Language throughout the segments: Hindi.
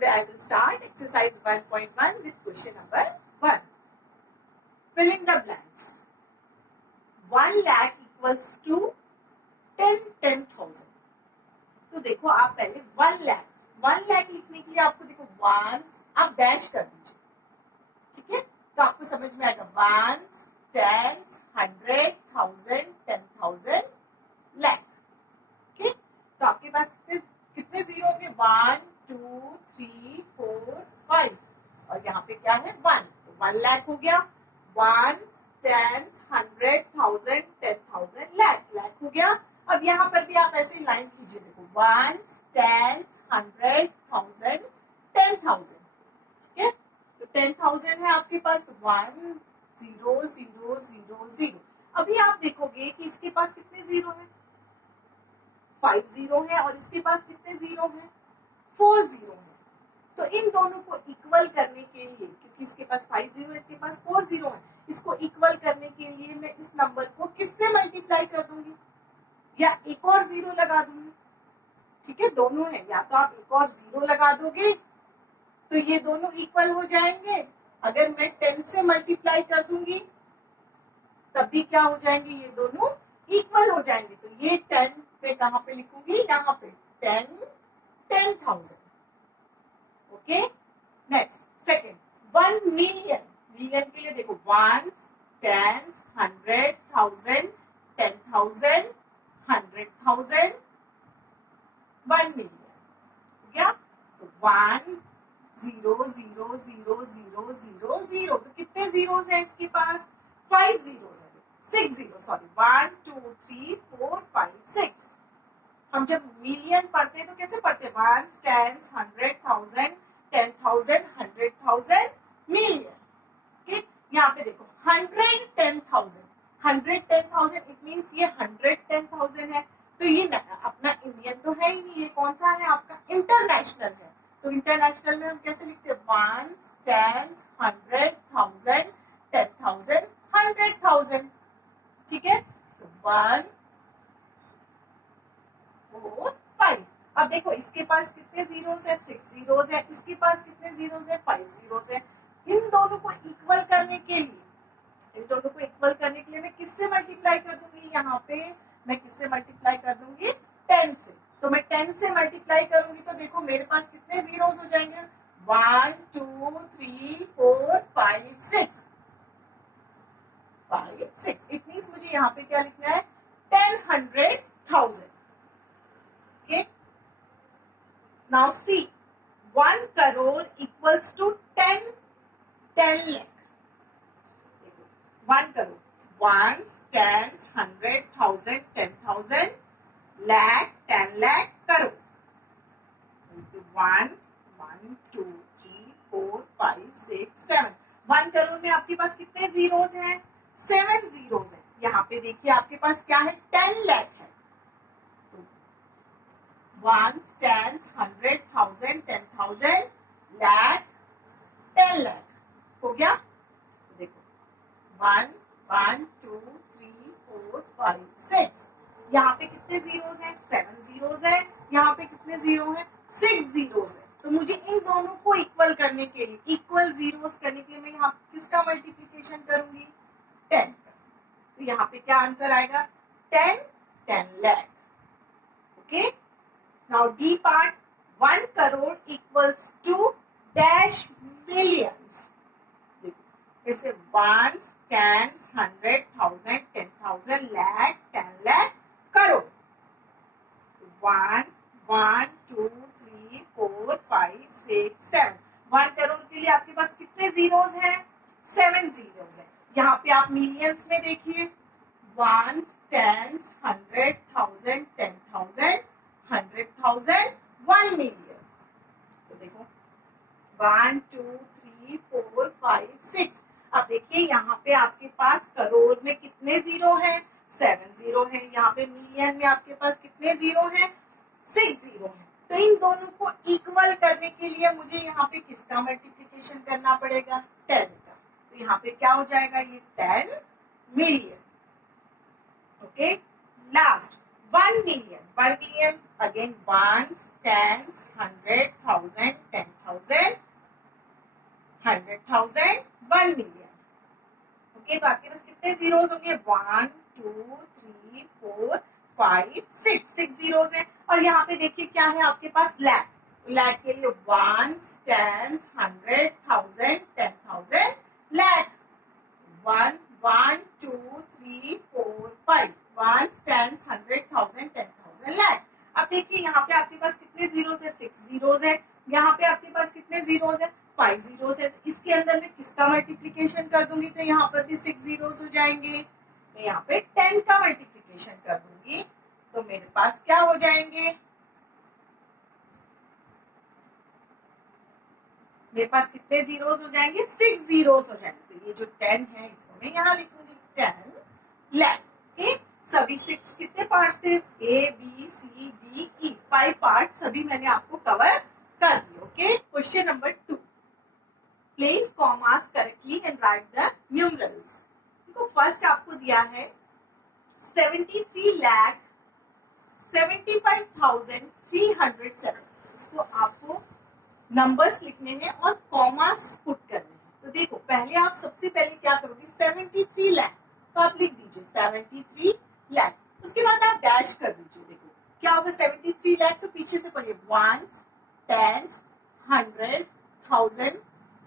today I will start exercise 1.1 with question number 1. Fill in the blanks. 1 lakh equals to 10,000. तो देखो आप पहले 1 लाख लिखने के लिए आपको देखो वंस आप डैश कर दीजिए, ठीक है? तो आपको समझ में आएगा वंस, टेंस, 100, 1000, 10,000, लाख. ओके, तो आपके पास कितने जीरो होंगे? 1 2 3 4 5 और यहाँ पे क्या है 1, तो 1 लाख हो गया. 1 10 100 1000 10,000 लाख हो गया. अब यहाँ पर भी आप ऐसे लाइन कीजिए, देखो 1 10 100 1000 10,000, ठीक है? तो 10,000 है आपके पास, तो 1 0 0 0 0. अभी आप देखोगे कि इसके पास कितने जीरो है? 5 जीरो है और इसके पास कितने जीरो है? 4 जीरो है. तो इन दोनों को इक्वल करने के लिए, क्योंकि इसके पास 5 जीरो है, इसके पास 4 जीरो है, इसको इक्वल करने के लिए मैं इस नंबर को किससे मल्टीप्लाई कर दूंगी या एक और जीरो लगा दूंगी, ठीक है? दोनों है, या तो आप एक और जीरो लगा दोगे तो ये दोनों इक्वल हो जाएंगे. अगर मैं 10 से मल्टीप्लाई कर दूंगी तब भी क्या हो जाएंगे? ये दोनों इक्वल हो जाएंगे. तो ये 10 पे कहां पे लिखूंगी? यहाँ पे 10,000. Okay, next second 1 million. Million के लिए देखो 1 10 100 1000 10,000 100,000 1 मिलियन हो गया. तो 1 0 0 0 0 0 0. तो कितने जीरोस है इसके पास? 5 जीरोस है. 6 जीरो, सॉरी, 1 2 3 4 5 6. हम जब मिलियन पढ़ते हैं तो कैसे पढ़ते हैं? 1 10 100 1000 10,000 100,000 मिलियन. ठीक, यहाँ पे देखो 110,000 110,000 इट मीन्स ये 110,000 है. तो ये अपना इंडियन तो है ही नहीं, ये कौन सा है? आपका इंटरनेशनल है. तो इंटरनेशनल में हम कैसे लिखते हैं? 1 10 100 1000 10,000 100,000. ठीक है, तो 1 4 5. अब देखो इसके पास कितने जीरोस है? 6 जीरोस है. इसके पास कितने जीरोस है? 5 जीरोस है. इन दोनों को इक्वल करने के लिए मैं किससे मल्टीप्लाई कर दूंगी? यहाँ पे मैं किससे मल्टीप्लाई कर दूंगी? 10 से. तो मैं 10 से मल्टीप्लाई करूंगी तो देखो मेरे पास कितने जीरोस हो जाएंगे? 1 2 3 4 5 6 5 6. इट मीन्स मुझे यहाँ पे क्या लिखना है? 10,100,000. Okay. Now see, 1 crore equals to 10 lakh. 1 crore. 1 10 100 1000 10,000 lakh 10 lakh crore. 1 1 2 3 4 5 6 7. 1 crore में आपके पास कितने जीरोस हैं? 7 जीरोस हैं. यहाँ पे देखिए आपके पास क्या है? 10 लाख है. 1 10 100 1000 10,000 lakh 10 लाख हो गया. देखो 1 1 2 3 4 5 6. यहाँ पे कितने जीरोस हैं? 7 जीरोस है. यहाँ पे कितने जीरो हैं? 6 जीरोस है. तो मुझे इन दोनों को इक्वल करने के लिए, इक्वल जीरोस करने के लिए मैं यहाँ किसका मल्टीप्लिकेशन करूंगी? 10. तो यहाँ पे क्या आंसर आएगा? 10 lakh. Okay, now D part, 1 crore equals to dash millions. फिर से 1 10 100 1000 10,000 lakh 10 lakh crore. 1 1 2 3 4 5 6 7. 1 करोड़ के लिए आपके पास कितने जीरोस हैं? 7 जीरोस हैं. यहाँ पे आप मिलियंस में देखिए 1 10 100 1000 10,000 100,000 1 मिलियन. तो देखो 1 2 3 4 5 6. अब देखिए यहाँ पे आपके पास करोड़ में कितने जीरो हैं? 7 जीरो है. यहाँ पे मिलियन में आपके पास कितने जीरो हैं? 6 जीरो है. तो इन दोनों को इक्वल करने के लिए मुझे यहाँ पे किसका मल्टीप्लिकेशन करना पड़ेगा? 10 का. तो यहाँ पे क्या हो जाएगा? ये 10 million. Okay, last 1 million. Again ones, tens, 100,000, 10,000, 100,000, 1 million. Okay, तो आपके पास कितने जीरोस होंगे? 1 2 3 4 5 6 जीरोस हैं। और यहाँ पे देखिए क्या है आपके पास? लैख। तो लैख के लिए ones, tens, 100,000, 10,000, lakh. 1 1 2 3 4 5 ones, tens, 100,000, 10,000, lakh. अब देखिए यहाँ पे आपके पास कितने जीरोस है? 6 जीरोस है। यहाँ पे आपके पास कितने जीरोस है? 5 जीरोस है। तो इसके अंदर मैं किसका मल्टीप्लीकेशन कर दूंगी तो यहाँ पर भी 6 जीरोस हो जाएंगे। मैं यहाँ पे 10 का मल्टीप्लीकेशन कर दूंगी तो मेरे पास क्या हो जाएंगे? मेरे पास कितने जीरोस हो जाएंगे? 6 जीरोस हो जाएंगे। तो ये जो 10 है इसको मैं यहाँ लिखूंगी 10 लैख। सभी 6 कितने पार्ट्स थे? A B C D E 5 part सभी मैंने आपको कवर कर दिए। Okay, question number 2, place commas correctly and right the numerals. देखो फर्स्ट आपको दिया है 73,75,307। इसको आपको नंबर्स लिखने हैं और कॉमास पुट करने हैं। तो देखो पहले आप सबसे पहले क्या करोगे? 73 लाख तो आप लिख दीजिए 73 लाख। उसके बाद आप डैश कर दीजिए। देखो क्या होगा? 73 लाख तो पीछे से पढ़िए वंस, टेंस, 100,000,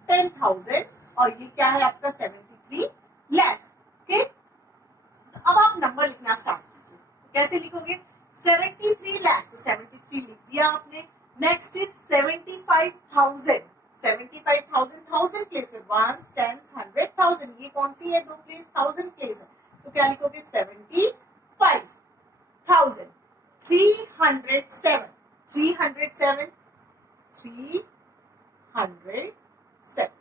10,000 और ये क्या है आपका 73 लाख। ओके, तो अब आप नंबर लिखना स्टार्ट कीजिए। कैसे लिखोगे? 73 लाख तो 73 लिख दिया आपने। नेक्स्ट इज 75,000, 75,000 1000 प्लेस में वंस, टेंस, 100,000 ये कौन सी है? 2 प्लेस 1000 प्लेस है तो क्या लिखोगे? 75,000। 307, 307, 307।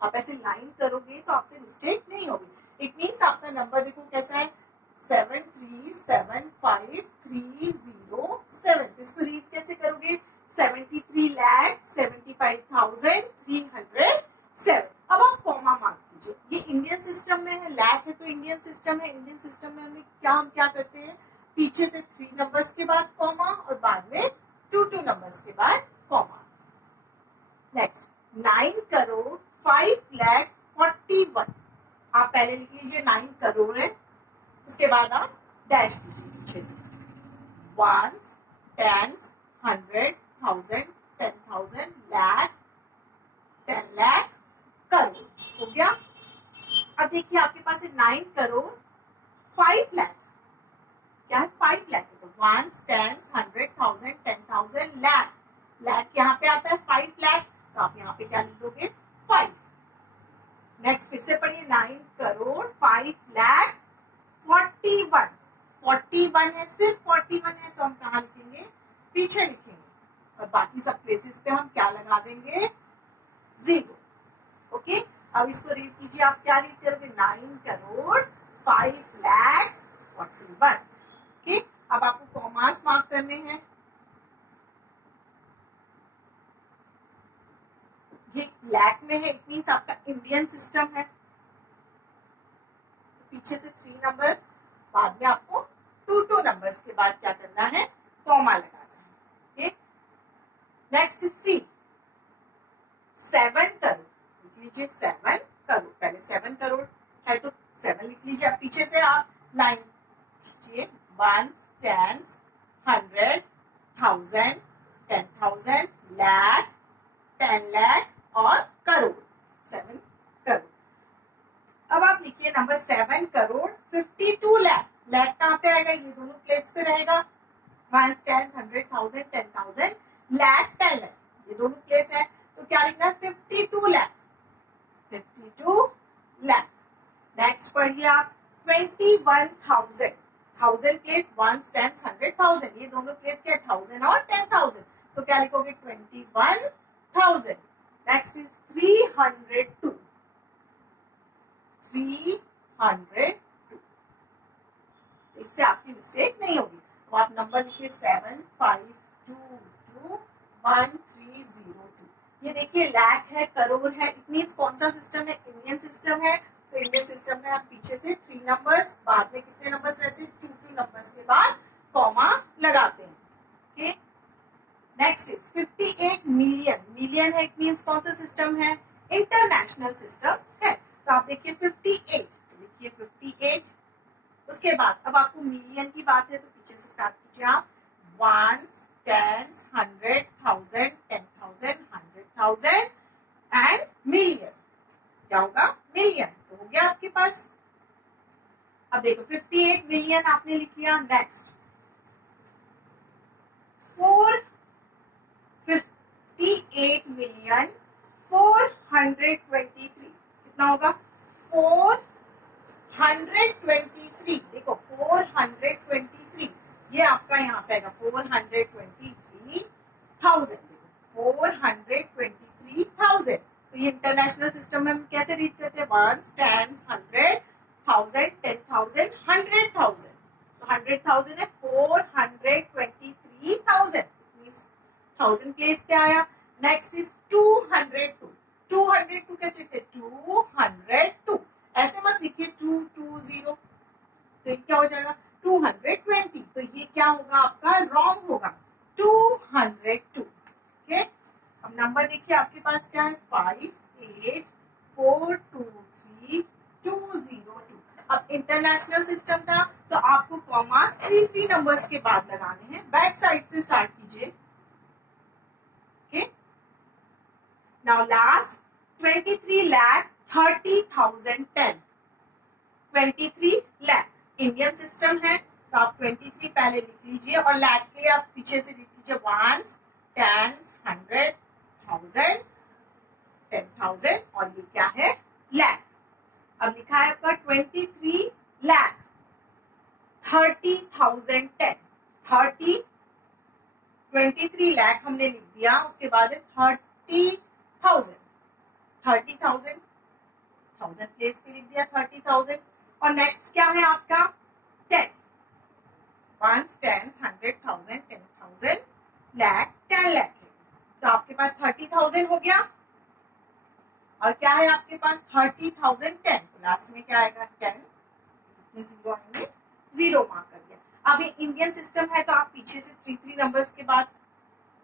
आप ऐसे लाइन करोगे तो आपसे मिस्टेक नहीं होगी। इट मीन्स आपका नंबर देखो कैसा है? 7375307। तो इसको रीड कैसे करोगे? 73,75,307। अब आप कॉमा मार्क कीजिए। ये इंडियन सिस्टम में है, लैख है तो इंडियन सिस्टम है। इंडियन सिस्टम में हम क्या करते हैं? पीछे से 3 नंबर्स के बाद कॉमा और बाद में 2 नंबर्स के बाद कॉमा। नेक्स्ट 9 करोड़ 5,41,000। आप पहले लिख लीजिए 9 करोड़ है, उसके बाद आप डैश कीजिए पीछे से वंस, टेंस, 100,000, 10,000, लाख, 10 लाख, करोड़। हो गया। अब देखिए आपके पास है 9 करोड़ 5 लाख। क्या है? 5 लाख। तो वंस, टेंस, 100,000, 10,000, लाख। लाख यहाँ पे आता है 5 लाख तो आप यहाँ पे क्या लिख दोगे? 5। नेक्स्ट फिर से पढ़िए 9 करोड़ 5,41,000। 41 है, सिर्फ 41 है तो हम कहाँ लिखेंगे? पीछे लिखेंगे और बाकी सब प्लेसेस पे हम क्या लगा देंगे? 0। ओके, अब इसको रीड कीजिए। आप क्या रीड करोगे? 9 करोड़ 5,41,000। ओके, अब आपको कॉमास मार्क करने हैं। ये लैख में है, इट मीन्स आपका इंडियन सिस्टम है। तो पीछे से 3 नंबर, बाद में आपको 2 नंबर्स के बाद क्या करना है? कॉमा लगाना है। ओके, नेक्स्ट सी 7 करोड़। लिख लीजिए 7 करोड़। पहले 7 करोड़ है तो 7 लिख लीजिए। आप पीछे से आप लाइन खींचिए वंस, टेंस, 100,000, 10,000, लाख, 10 लाख और करोड़ 7 करोड़। अब आप लिखिए नंबर 7 करोड़ 52 लाख। लाख कहाँ पे आएगा? ये दोनों प्लेस पे रहेगा। वंस, टेंस, 100,000, 10,000, लाख, 10 लाख ये दोनों प्लेस है तो क्या लिखना है? 52 लाख। 52 लाख। नेक्स्ट पढ़िए आप 21,000। 1000 प्लेस वंस, टेंस, 100,000 ये दोनों प्लेस क्या? 1000 और 10,000 तो क्या लिखोगे? 21,000। Next is 302। 302। इससे आपकी मिस्टेक नहीं होगी। तो आप नंबर लिखिए 75221302। ये देखिए लाख है, करोड़ है। इट मीन्स कौन सा सिस्टम है? इंडियन सिस्टम है। तो इंडियन सिस्टम में हम पीछे से 3 नंबर्स, बाद में कितने नंबर्स रहते हैं? 2 नंबर्स के बाद कॉमा लगाते हैं। Okay, next is 58 million. Million है मीन्स कौन सा सिस्टम है? इंटरनेशनल सिस्टम है. तो आप देखिए 58, देखिए 58. उसके बाद अब आपको मिलियन की बात है तो पीछे से स्टार्ट कीजिए आप. Ones, tens, 100, 1000, 10,000, 100,000 and million. क्या होगा? मिलियन. तो हो गया आपके पास. अब देखो 58 मिलियन आपने लिख लिया. Next 458 million 423. कितना होगा? 423. देखो 423 ये आपका यहाँ पे आएगा 423,000. 423,000. तो ये इंटरनेशनल सिस्टम में हम कैसे रीड करते हैं? Ones, tens, 100, 1000, 10,000, 100,000. तो 100,000 है 423,000. 1000 प्लेस पे आया. Next is 202. 202 कैसे लिखते हैं? 202. ऐसे मत लिखिए 220. तो ये क्या हो जाएगा? 220. तो ये क्या होगा आपका? रॉन्ग होगा. 202. ओके, अब नंबर देखिए आपके पास क्या है? 58423202. अब इंटरनेशनल सिस्टम था तो आपको कॉमास 3 नंबर्स के बाद लगाने हैं. बैक साइड से स्टार्ट कीजिए. Okay, now last 23,30,010. 23 lakh Indian system है तो आप 23 पहले लिख लीजिए और लाख के लिए आप पीछे से लिख लीजिए वंस, टेंस, 100, 1000, 10,000 और ये क्या है? लाख. अब लिखा है आपका 23,30,010. 23 लाख हमने लिख दिया. उसके बाद है 30,000. 30,000 प्लेस पे लिख दिया 30,000. और नेक्स्ट क्या है आपका? 10. वंस, टेंस, 100, 1000, 10,000, लाख, 10 लाख है. तो आपके पास 30,000 हो गया. और क्या है आपके पास? 30,010. तो लास्ट में क्या आएगा? 10. जीरो आएंगे, जीरो मार्क कर दिया. अब ये इंडियन सिस्टम है तो आप पीछे से 3 नंबर्स के बाद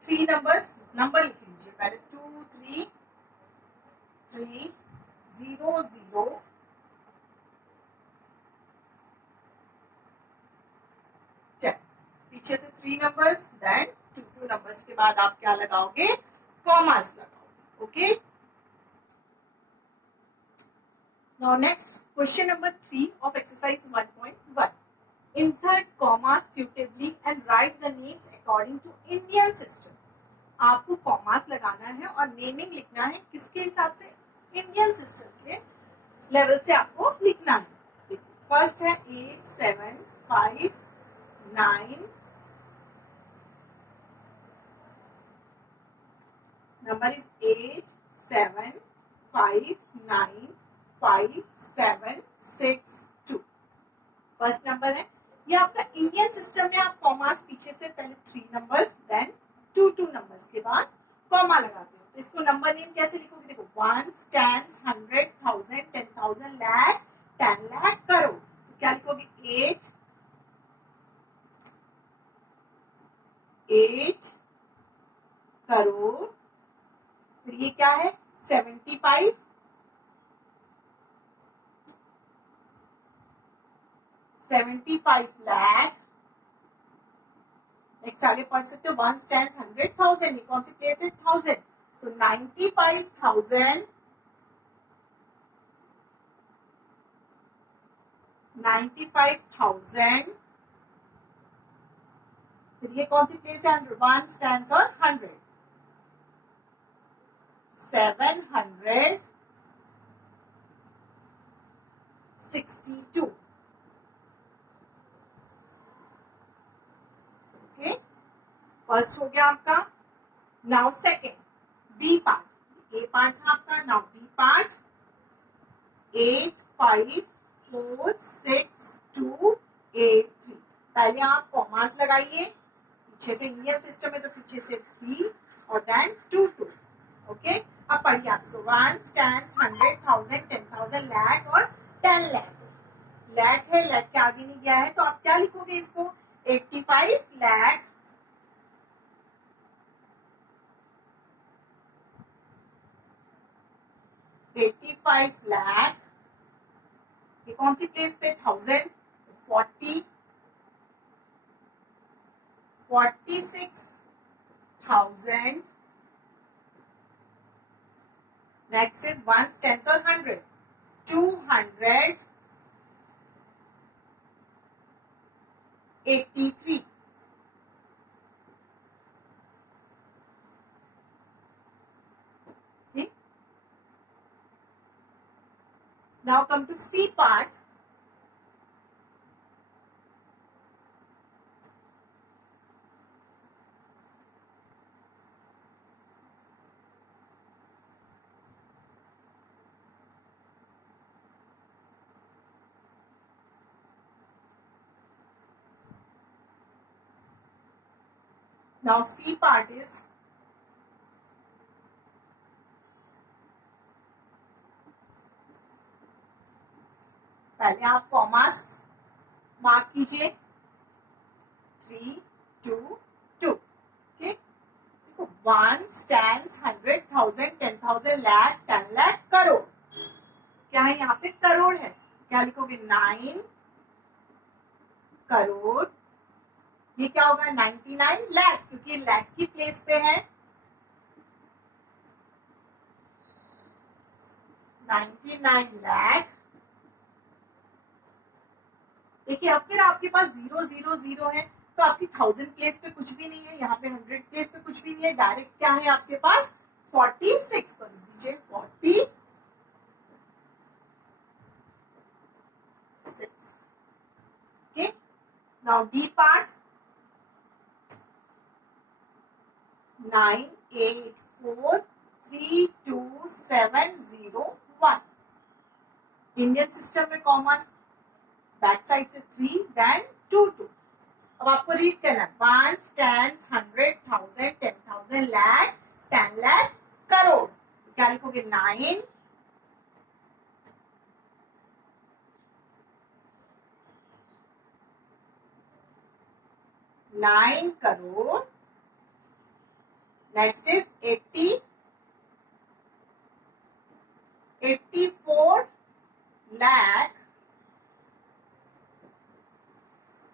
3 नंबर्स नंबर लिख लीजिए. पहले 2 3 3 0 0 10. पीछे से 3 नंबर्स देन 2 नंबर्स के बाद आप क्या लगाओगे? कॉमास लगाओगे. Okay, now next question number 3 of exercise 1.1. Insert commas suitably and write the names according to Indian system. आपको कॉमास लगाना है और नेमिंग लिखना है किसके हिसाब से? इंडियन सिस्टम के लेवल से आपको लिखना है. देखिए फर्स्ट है 8 7 5 9. Number is 8 7 5 9 5 7 6 2. फर्स्ट नंबर है. ये आपका इंडियन सिस्टम में आप कॉमास पीछे से पहले 3 नंबर्स देन 2 नंबर्स के बाद कॉमा लगाते हो. तो इसको नंबर नेम कैसे लिखोगे? देखो वंस, टेंस, 100, 1000, 10,000, लाख, 10 लाख, करोड़. तो क्या लिखोगे? 8 करोड़. फिर ये क्या है? 75 लाख. नेक्स्ट आगे पढ़ सकते हो 1 टेंस 100 1000. ये कौन सी प्लेस है? 1000. तो 95,000 फिर ये कौन सी प्लेस है? 1 टेंस और 100. 762. ओके, फर्स्ट हो गया आपका. Now second B part. A part है आपका. Now B part 8 5 4 6 2 8 3. पहले आप कॉमास लगाइए. पीछे से इंडियन सिस्टम है तो पीछे से 3 और देन 2 2. ओके, अब पढ़िए आप. सो 1 टेंस 100 1000 10,000 लाख और 10 लाख. लाख है, लाख के आगे नहीं गया है तो आप क्या लिखोगे इसको? 85 लाख 85 लाख, ये कौन सी प्लेस पे 1000, 40, 46,000, next is ones, tens और 100, 283. Okay. Now come to C part. Now C part is पहले आप कॉमास मार्क कीजिए 3, 2, 2. ओके, देखो 1, 10, 100, 1000, 10,000, लाख, 10 लाख, करोड़. क्या है यहाँ पे? करोड़ है. क्या लिखोगे? 9 करोड़. ये क्या होगा? 99 लाख, क्योंकि लाख की प्लेस पे है. 99 लाख. देखिए अब फिर आपके पास 0, 0, 0 है, तो आपकी 1000 प्लेस पे कुछ भी नहीं है, यहाँ पे 100 प्लेस पे कुछ भी नहीं है. डायरेक्ट क्या है आपके पास? 46. तो दीजिए 46. Okay, now D part. 9843271. Indian system में कॉमा बैक साइड से 3, देन 2, 2. अब आपको रीड करना है 1, 10, 100, 1000, 10,000, लाख, 10 लाख, करोड़. क्या लिखोगे? 9 करोड़. Next is 84 lakh.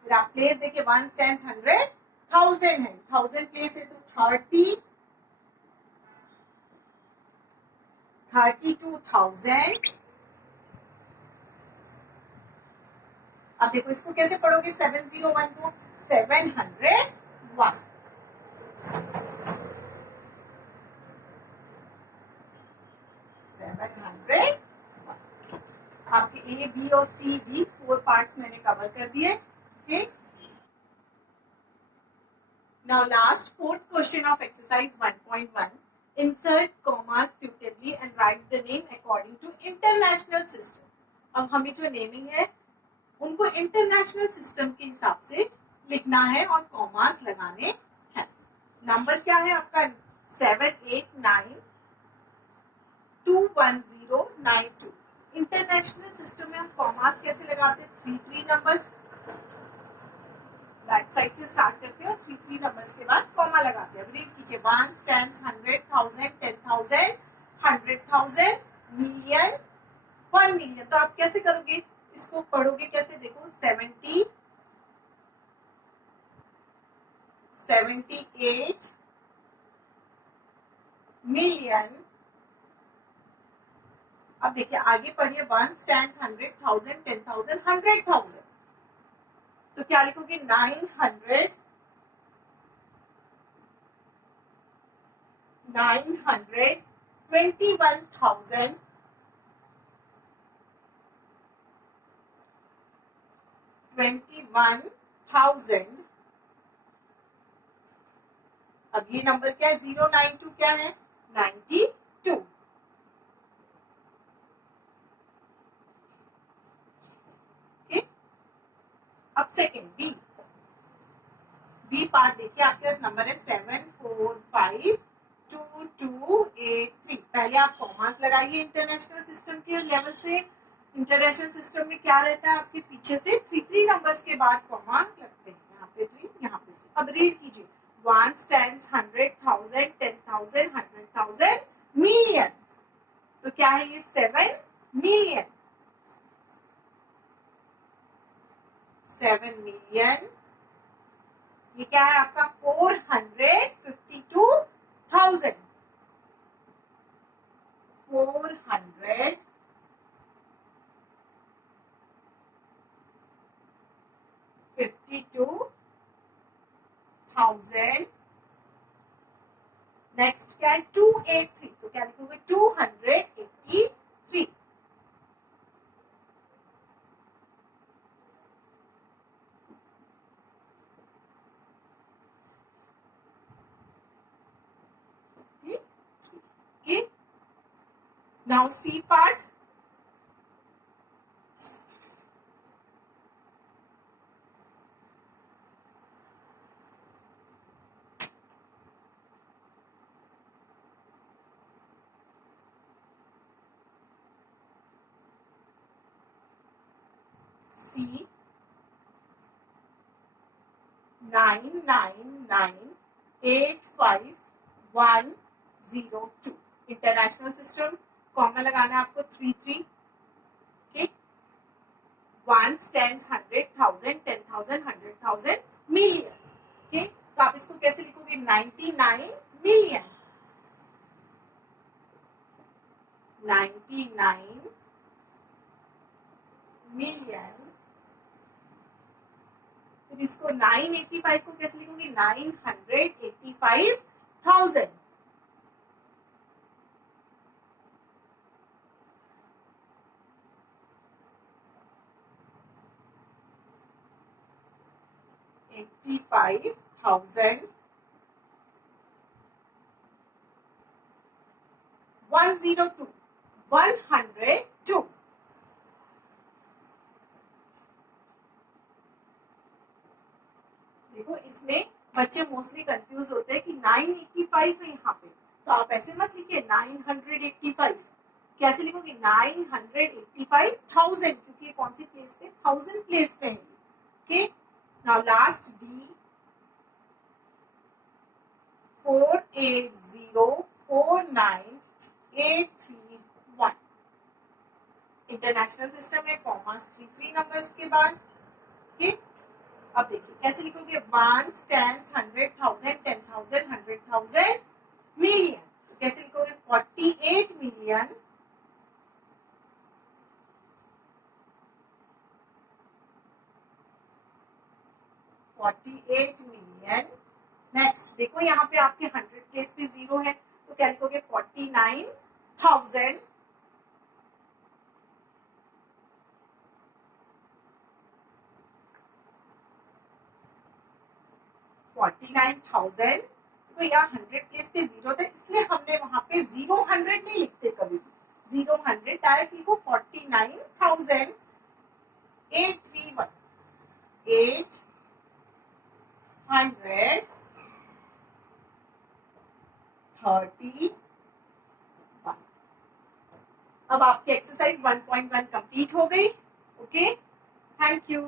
फिर आप प्लेस देखिए 1, 10, 100, 1000 है. 1000 प्लेस है तो 32,000. अब देखो इसको कैसे पढ़ोगे? 701 को 701. आपके ए, बी और सी भी 4 पार्ट्स मैंने कवर कर दिए. Okay, now last fourth question of exercise 1.1. Insert commas suitably and write the name according to international system. अब हमें जो नेमिंग है उनको इंटरनेशनल सिस्टम के हिसाब से लिखना है और कॉमास लगाने हैं. नंबर क्या है आपका? 7892109. इंटरनेशनल सिस्टम में हम कॉमास कैसे लगाते हैं? 3 नंबर्स बैक साइड से स्टार्ट करते हैं और 3 नंबर्स के बाद कॉमा लगाते हैं. रीड कीजिए 1, 10, 100, 1000, 10,000, 100,000, मिलियन, 1 मिलियन. तो आप कैसे करोगे? इसको पढ़ोगे कैसे? देखो 78 मिलियन. अब देखिए आगे पढ़िए 1, 10, 100, 1000, 10,000, 100,000. तो क्या लिखोगे? 900, 921,000, 21,000. अब ये नंबर क्या है? 092 क्या है? 92. अब सेकेंड बी पार्ट देखिए. आपके पास नंबर है 7452283. पहले आप कॉमास लगाइए इंटरनेशनल सिस्टम के लेवल से. इंटरनेशनल सिस्टम में क्या रहता है? आपके पीछे से 3 नंबर्स के बाद कॉमा लगते हैं. यहाँ पे 3, यहाँ पे 3. अब रीड कीजिए 1, 10, 100, 1000, 10,000, 100,000, मिलियन. तो तो क्या है ये 7 मिलियन, 7 मिलियन। ये क्या है आपका 452,000, 452,000। नेक्स्ट क्या है 283, तो क्या लिखोगे 283। Okay. Now C part. C 99985,102। International system, comma लगाना है आपको 33। ठीक, वंस, टेंस, 100,000, 10,000, 100,000, मिलियन। ठीक, तो आप इसको कैसे लिखोगे 99 मिलियन, 99 मिलियन। फिर इसको 985 को कैसे लिखोगे 985,000, 85,000, 102, 102। देखो इसमें बच्चे मोस्टली कंफ्यूज होते हैं कि 985 है यहाँ पे, तो आप ऐसे मत लिखिए 985। कैसे लिखोगे 985,000, क्योंकि कौन सी प्लेस पे 1000 प्लेस पे है। Okay, now last D 48049,831। International system में कॉमास 3 नंबर्स के बाद। ओके, अब देखिए कैसे लिखोगे 1, 10, 100,000, 10,000, 100,000, मिलियन। तो कैसे लिखोगे 48 मिलियन, 48 मिलियन। नेक्स्ट देखो यहाँ पे आपके 100 प्लेस पे 0 है, तो क्या लिखोगे 49,000, 49,000। तो यहाँ 100 प्लेस पे 0 था, इसलिए हमने वहां पे 0 100 नहीं लिखते कभी भी, 0 100 डायरेक्ट लिखो 49,831, 831। अब आपकी एक्सरसाइज 1.1 कंप्लीट हो गई। Okay, thank you.